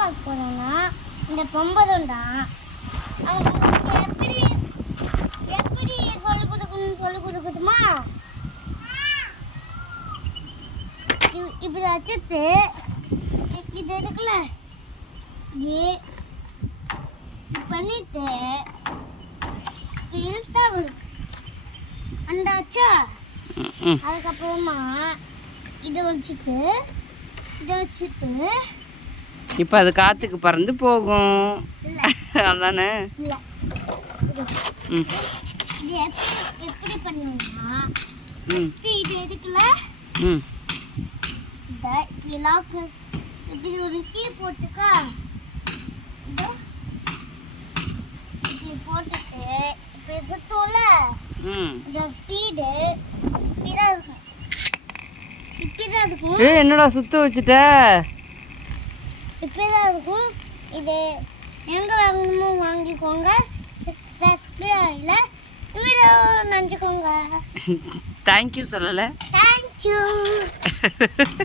பார்க்க போறேன்னா இந்த பொம்பதுண்டா அவங்களுக்கு எப்படி எப்படி சொல்லி கொடுக்கணுமா இப்படி வச்சுட்டு இது இருக்குல்ல இது பண்ணிட்டு இழுத்தா அண்டாச்சா அதுக்கப்புறமா இதை வச்சுட்டு இப்போ அது காற்றுக்கு பறந்து போகும் அதானே. இது எப்படி பண்ணுவோம்னா இது எதுக்குல இப்படி ஒரு கீ போட்டுக்கா இப்படி போட்டுட்டு இப்படி சுத்தோம்ல இந்த ஸ்பீடு இப்படிதான் இருக்கும். இப்படிதான் இருக்கும். என்னடா சுத்த வச்சுட்ட? இப்படிதான் இருக்கும். இது எங்க வாங்கணுமோ வாங்கிக்கோங்க. சப்ஸ்கிரைப்ல வீடியோ நினைச்சுக்கோங்க. தேங்க்யூ சொல்லலை. தேங்க்யூ.